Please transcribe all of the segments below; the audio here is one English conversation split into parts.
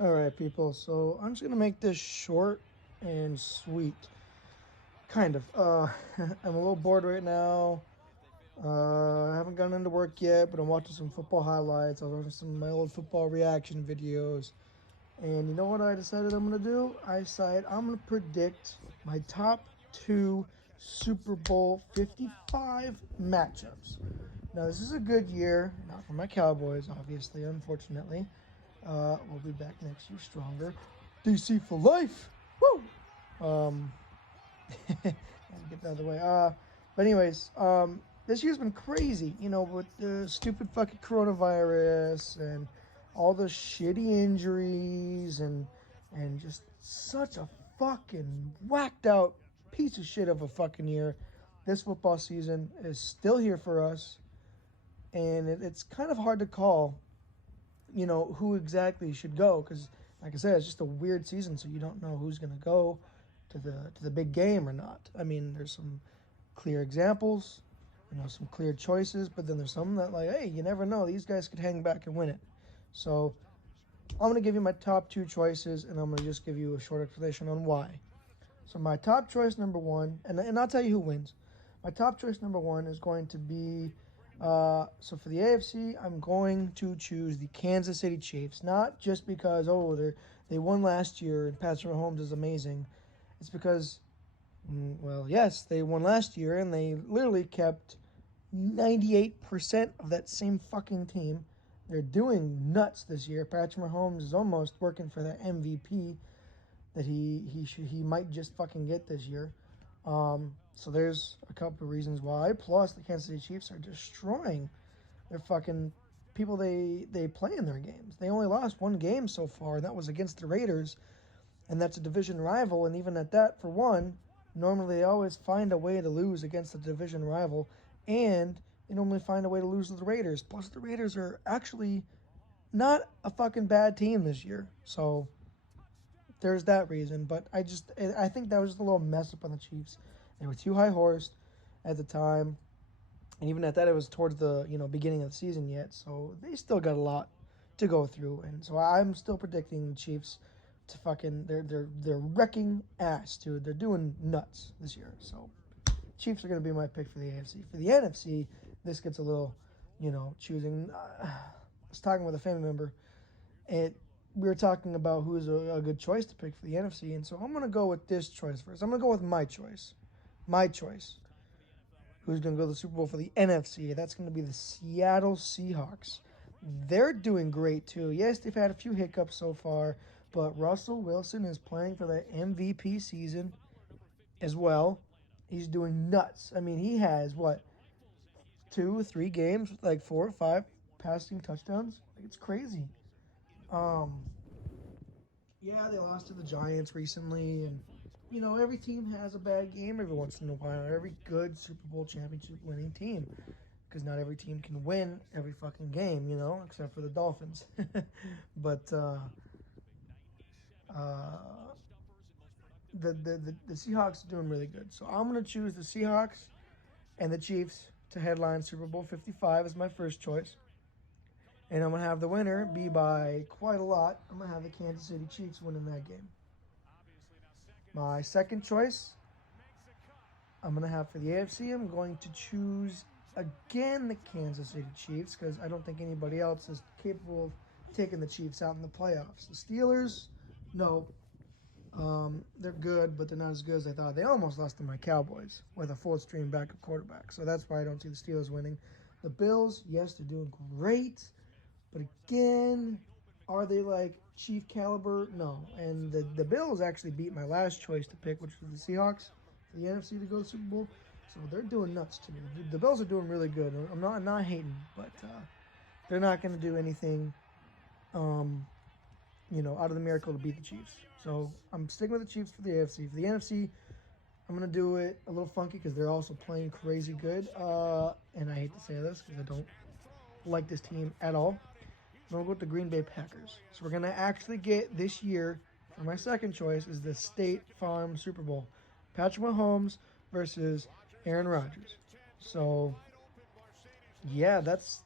All right, people. So I'm just gonna make this short and sweet, kind of. I'm a little bored right now. I haven't gotten into work yet, but I'm watching some football highlights. I was watching some of my old football reaction videos, and you know what I decided I'm gonna do? I decided I'm gonna predict my top two Super Bowl 55 matchups. Now this is a good year, not for my Cowboys, obviously, unfortunately. We'll be back next year stronger. DC for life. Woo! Um, get that out of the way. But anyways, this year's been crazy. You know, with the stupid fucking coronavirus and all the shitty injuries and just such a fucking whacked out piece of shit of a fucking year. This football season is still here for us, and it's kind of hard to call who exactly should go because, like I said, it's just a weird season, so you don't know who's going to go to the big game or not. I mean, there's some clear examples, some clear choices, but then there's some that like, hey, you never know, these guys could hang back and win it. So I'm going to give you my top two choices, and I'm going to just give you a short explanation on why. So my top choice number one, and I'll tell you who wins. My top choice number one is going to be, so for the AFC, I'm going to choose the Kansas City Chiefs. Not just because they won last year and Patrick Mahomes is amazing. It's because, well, yes, they won last year and they literally kept 98% of that same fucking team. They're doing nuts this year. Patrick Mahomes is almost working for that MVP that he might just fucking get this year. So there's a couple of reasons why. Plus, the Kansas City Chiefs are destroying their fucking people they play in their games. They only lost one game so far, and that was against the Raiders, and that's a division rival. And even at that, for one, normally they always find a way to lose against the division rival, and they normally find a way to lose to the Raiders. Plus, the Raiders are actually not a fucking bad team this year. So there's that reason. But I think that was just a little mess up on the Chiefs. They were too high horsed at the time, and even at that, it was towards the beginning of the season yet. So they still got a lot to go through, and so I'm still predicting the Chiefs to fucking they're wrecking ass, dude. They're doing nuts this year. So Chiefs are gonna be my pick for the AFC. For the NFC, this gets a little, choosing. I was talking with a family member and we were talking about who's a good choice to pick for the NFC, and so I'm gonna go with this choice first. I'm gonna go with my choice. My choice. Who's gonna go to the Super Bowl for the NFC? That's gonna be the Seattle Seahawks. They're doing great too. Yes, they've had a few hiccups so far, but Russell Wilson is playing for the MVP season as well. He's doing nuts. I mean, he has what 2 or 3 games with like 4 or 5 passing touchdowns. Like it's crazy. Um, Yeah, they lost to the Giants recently, and every team has a bad game every once in a while. Every good Super Bowl championship winning team, because not every team can win every fucking game, except for the Dolphins. But uh, the Seahawks are doing really good, so I'm gonna choose the Seahawks and the Chiefs to headline Super Bowl 55 as my first choice. And I'm gonna have the winner be by quite a lot. I'm gonna have the Kansas City Chiefs winning that game. My second choice, I'm going to have for the AFC, I'm going to choose again the Kansas City Chiefs because I don't think anybody else is capable of taking the Chiefs out in the playoffs. The Steelers, no, they're good, but they're not as good as I thought. They almost lost to my Cowboys with a fourth string backup quarterback, so that's why I don't see the Steelers winning. The Bills, yes, they're doing great, but again, are they like Chief caliber? No. And the Bills actually beat my last choice to pick, which was the Seahawks, for the NFC to go to the Super Bowl. So they're doing nuts to me. The Bills are doing really good. I'm not hating, but they're not going to do anything, um, out of the miracle to beat the Chiefs. So I'm sticking with the Chiefs for the AFC. For the NFC, I'm gonna do it a little funky because they're also playing crazy good. And I hate to say this because I don't like this team at all. I'm gonna go with the Green Bay Packers. So we're gonna actually get this year for my second choice is the State Farm Super Bowl. Patrick Mahomes versus Aaron Rodgers. So yeah, that's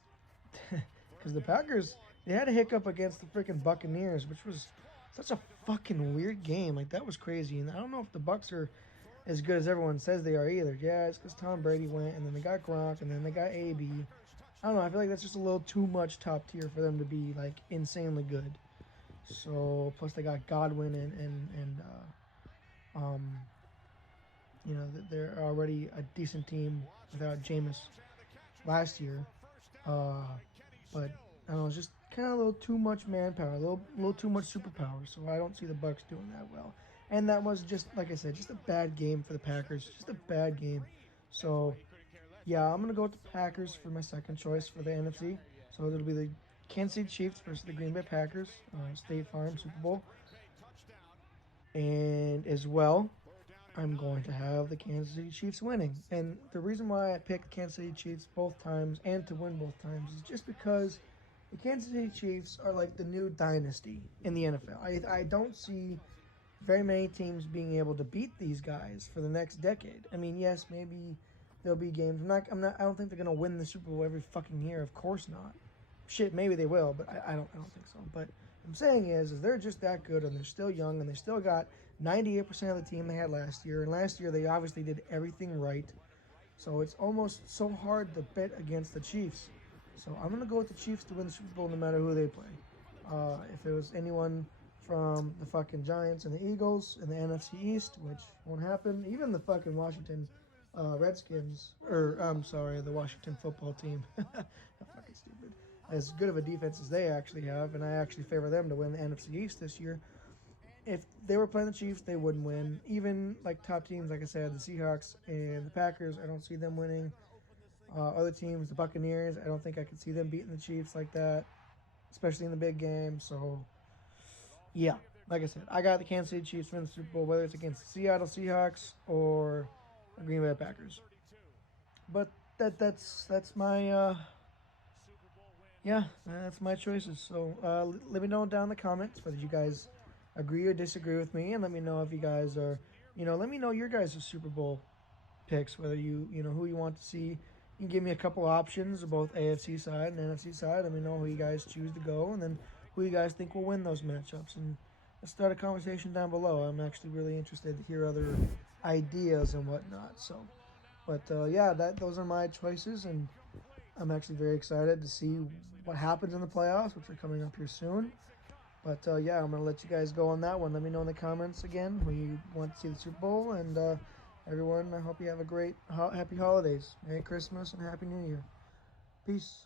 because the Packers. They had a hiccup against the freaking Buccaneers, which was such a fucking weird game. Like, that was crazy. And I don't know if the Bucks are as good as everyone says they are either. Yeah, it's because Tom Brady went, and then they got Gronk, and then they got AB. I don't know. I feel like that's just a little too much top tier for them to be like insanely good. So plus they got Godwin um, you know, they're already a decent team without Jameis last year. Uh, but I don't know, it's just kind of a little too much manpower, a little too much superpower. So I don't see the Bucks doing that well. And that was just like I said, just a bad game for the Packers, just a bad game. So yeah, I'm gonna go with the Packers for my second choice for the NFC. So it'll be the Kansas City Chiefs versus the Green Bay Packers, State Farm Super Bowl. And as well, I'm going to have the Kansas City Chiefs winning. And the reason why I picked Kansas City Chiefs both times and to win both times is just because the Kansas City Chiefs are like the new dynasty in the NFL. I don't see very many teams being able to beat these guys for the next decade. I mean, yes, maybe there'll be games. I don't think they're gonna win the Super Bowl every fucking year. Of course not. Shit, maybe they will, but I don't think so. But what I'm saying is they're just that good, and they're still young, and they still got 98% of the team they had last year. And last year they obviously did everything right. So it's almost so hard to bet against the Chiefs. So I'm gonna go with the Chiefs to win the Super Bowl no matter who they play. If it was anyone from the fucking Giants and the Eagles in the NFC East, which won't happen, even the fucking Washington Redskins, or I'm sorry, the Washington football team. Fucking stupid. As good of a defense as they actually have, and I actually favor them to win the NFC East this year. If they were playing the Chiefs, they wouldn't win. Even like top teams, like I said, the Seahawks and the Packers, I don't see them winning. Other teams, the Buccaneers, I don't think I could see them beating the Chiefs like that, especially in the big game. So, yeah, like I said, I got the Kansas City Chiefs win the Super Bowl, whether it's against the Seattle Seahawks or the Green Bay Packers. But that's my yeah, that's my choices. So let me know down in the comments whether you guys agree or disagree with me, and let me know if you guys are, let me know your guys' Super Bowl picks, whether you know who you want to see. You can give me a couple options, both AFC side and NFC side. Let me know who you guys choose to go, and then who you guys think will win those matchups. And let's start a conversation down below. I'm actually really interested to hear other ideas and whatnot. So, but yeah, those are my choices, and I'm actually very excited to see what happens in the playoffs, which are coming up here soon. But yeah, I'm gonna let you guys go on that one. Let me know in the comments again who you want to see the Super Bowl, and everyone, I hope you have a great, happy holidays, Merry Christmas, and Happy New Year. Peace.